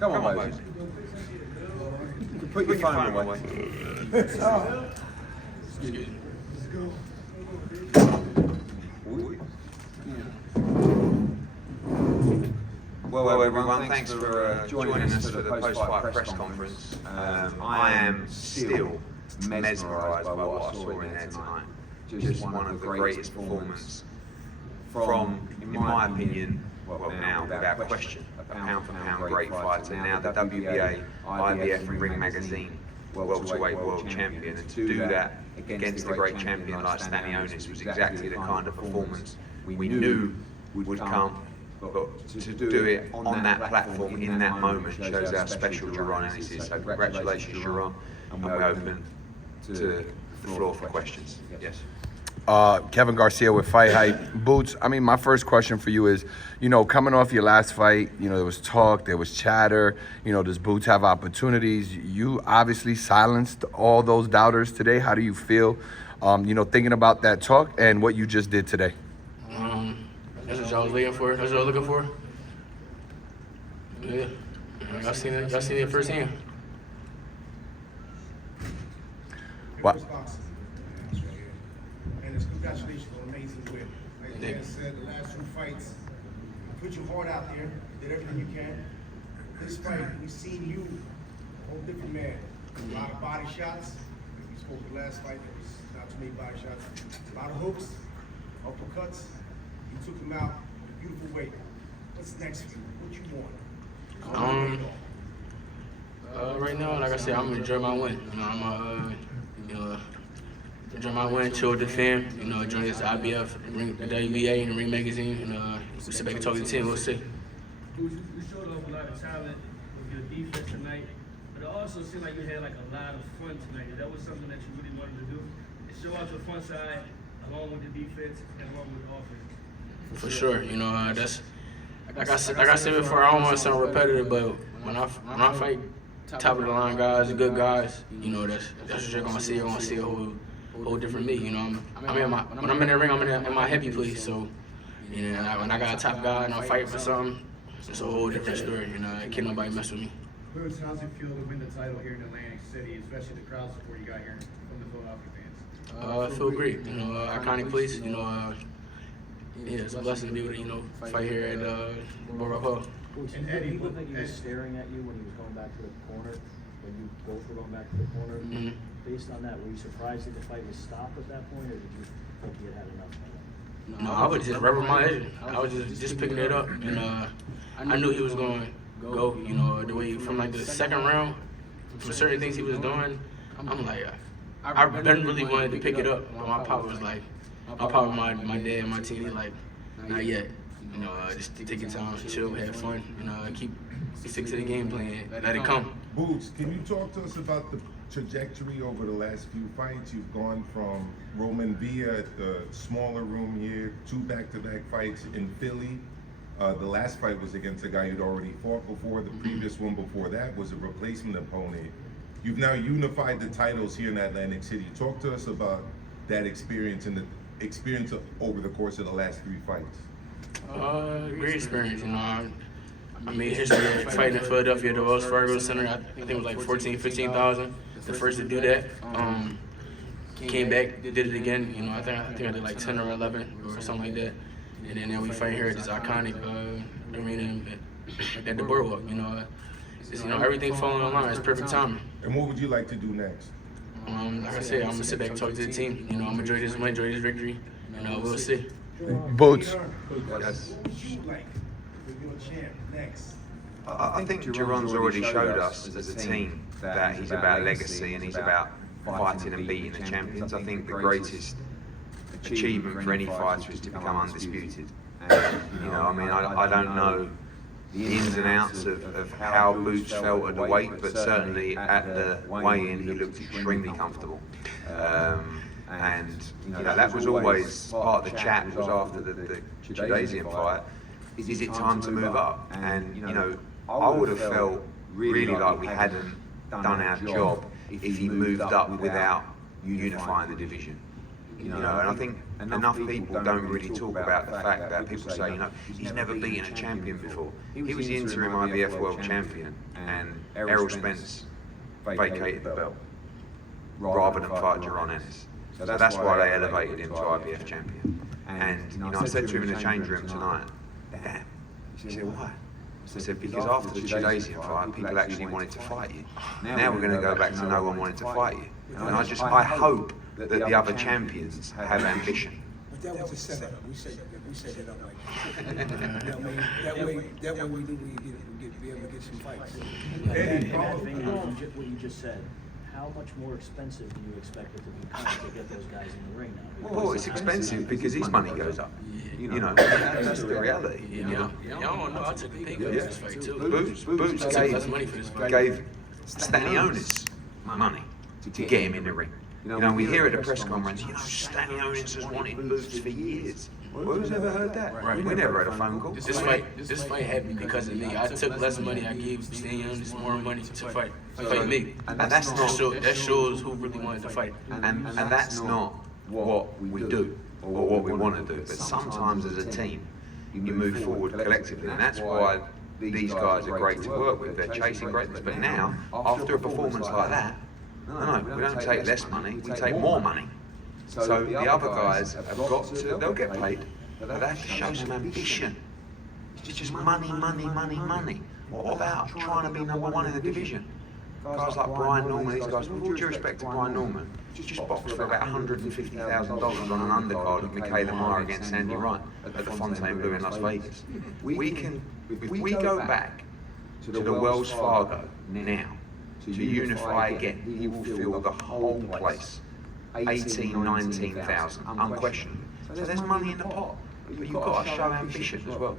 Come on, Moses. Put your phone away. Well, everyone, thanks for joining us for the post-fight press conference. I am still mesmerised by what I saw in there tonight. Just one of the greatest performances from, in my opinion, well now, without question, a pound-for-pound great fighter. Now the WBA, IBF and Ring Magazine welterweight world champion, and to do that against a great champion like Stanionis was exactly the kind of performance we knew would come. But to do it on that platform in that moment shows how special Jaron Ennis is. So congratulations, Jaron, and we're open to the floor for questions. Yes. Kevin Garcia with FightHype. Boots, I mean, my first question for you is, you know, coming off your last fight, you know, there was talk, there was chatter, you know, does Boots have opportunities? You obviously silenced all those doubters today. How do you feel, you know, thinking about that talk and what you just did today? That's what y'all was waiting for. That's what y'all looking for. Yeah, y'all seen it. Y'all seen it firsthand. What? And it's congratulations on an amazing win. Like Dan said, the last 2 fights, you put your heart out there, did everything you can. This fight, we seen you, a whole different man. A lot of body shots. We spoke the last fight, there was not too many body shots. A lot of hooks, uppercuts. You took him out in a beautiful way. What's next for you? What you want? Right now, like I said, I'm enjoying my win. You know, enjoy my win, chill with the fam. You know, enjoy this IBF, the WBA, and the Ring Magazine, and we'll sit back and talk to the team. We'll see. You showed off a lot of talent with your defense tonight, but it also seemed like you had like a lot of fun tonight. That was something that you really wanted to do. And show out your fun side along with the defense and along with the offense. For sure, you know, that's like I said before. I don't want to sound repetitive, but when I fight top of the line guys, good guys, you know, that's what you're gonna see. You're gonna see a whole different me. You know, when I'm in the ring, I'm in my happy place. So, you know, when I got a top guy and I'm fighting for something, it's a whole different story. You know, can't nobody mess with me. Boots, how's it feel to win the title here in Atlantic City, especially the crowd support you got here from the Philadelphia fans? I feel great. You know, iconic place. You know. Yeah, it's a blessing to be able to, you know, fight here at Boardwalk Hall. And Eddie, Did he look like he was staring at you when he was going back to the corner, when you both were going back to the corner? Mm-hmm. Based on that, were you surprised that the fight was stopped at that point, or did you think you had enough? No, I was just rubbing my edge. I was just picking it up, and I knew he was going to go, you know, the way from like the second round, from certain things he was doing. I'm like, I've been really wanted to pick it up, but my papa was like, my dad and my team, he like, not yet. You know, just take your time, chill, have fun, you know, stick to the game plan, let it come. Boots, can you talk to us about the trajectory over the last few fights? You've gone from Roman Villa at the smaller room here, 2 back-to-back fights in Philly. The last fight was against a guy you'd already fought before. The previous one before that was a replacement opponent. You've now unified the titles here in Atlantic City. Talk to us about that experience and the experience over the course of the last 3 fights. Great experience, you know. I made history fighting in Philadelphia at the Wells Fargo Center. I think it was like 15,000. The first to do that. Came back, did it again. You know, I think I did like 10 or 11 or something like that. And then we fight here at this iconic arena at the Boardwalk. You know, everything falling in line. It's perfect timing. And what would you like to do next? Like I said, I'm gonna sit back and talk to the team. You know, I'm gonna enjoy this win, enjoy this victory, and we'll see. Boots. Yes. What you like when you're a champ next? I think Jaron's already showed us as a team that he's about legacy and he's about fighting and beating the champions. I think the greatest achievement for any fighter is to become undisputed. And, you know, I mean, I don't know the ins and outs of how Boots felt at the weight, but certainly at the weigh-in he looked extremely comfortable. And you know, that was always part of the chat was after the Chidasian fight. Is it time to move up? And you know, I would have felt really like we hadn't done our job if he moved up without unifying the division. You You know, and I think enough people don't really talk about the fact that people say, you know, he's never beaten a champion before. He was the interim IBF world champion, and Errol Spence vacated the belt rather than fight Jaron Ennis. So that's why they elevated him to IBF champion. And you know, I said to him in the change room tonight, damn. He said, why? I said, because after the Chudasian fight, people actually wanted to fight you. Now we're going to go back to no one wanted to fight you. And I hope that the other champions have ambition. But that was a setup. We set it up like that. You know what I mean? That way we knew we'd be able to get some fights. Eddie, What you just said, how much more expensive do you expect it to become to get those guys in the ring now? Well, it's expensive because his money goes up. You know, that's the reality. You know. I don't know. I took a pay cut for Yeah. this fight too. Boots I took less money for this fight. gave Stanionis money to get him in the ring. You know, we hear at the press conference, you know, Stanionis has wanted Boots for years. Well, who's ever heard that? Right. We never had a phone call. This fight happened because of me. I took less money. I gave Stanionis more money to fight me. And that's not, That shows who really wanted to fight. and that's not what we do or what we want to do. But sometimes as a team, you move forward collectively, and that's why these guys are great to work with. They're chasing greatness. But now, after a performance like that, no, we don't take less money. We take more money. So the other guys have got to, they'll get paid, but they have to show some ambition. It's just money, money, money, money. What about trying to be number one in the division? Guys like Brian Norman, these guys, with all due respect to Brian Norman, just boxed for about $150,000 on an undercard of Michaela Meyer against Sandy Ryan at the Fontainebleau in Las Vegas. We can, if we go back to the Wells Fargo now, to unify again, he will fill the whole place. 18, 19,000, unquestionably. So there's money in the pot, but you've got to show ambition as well.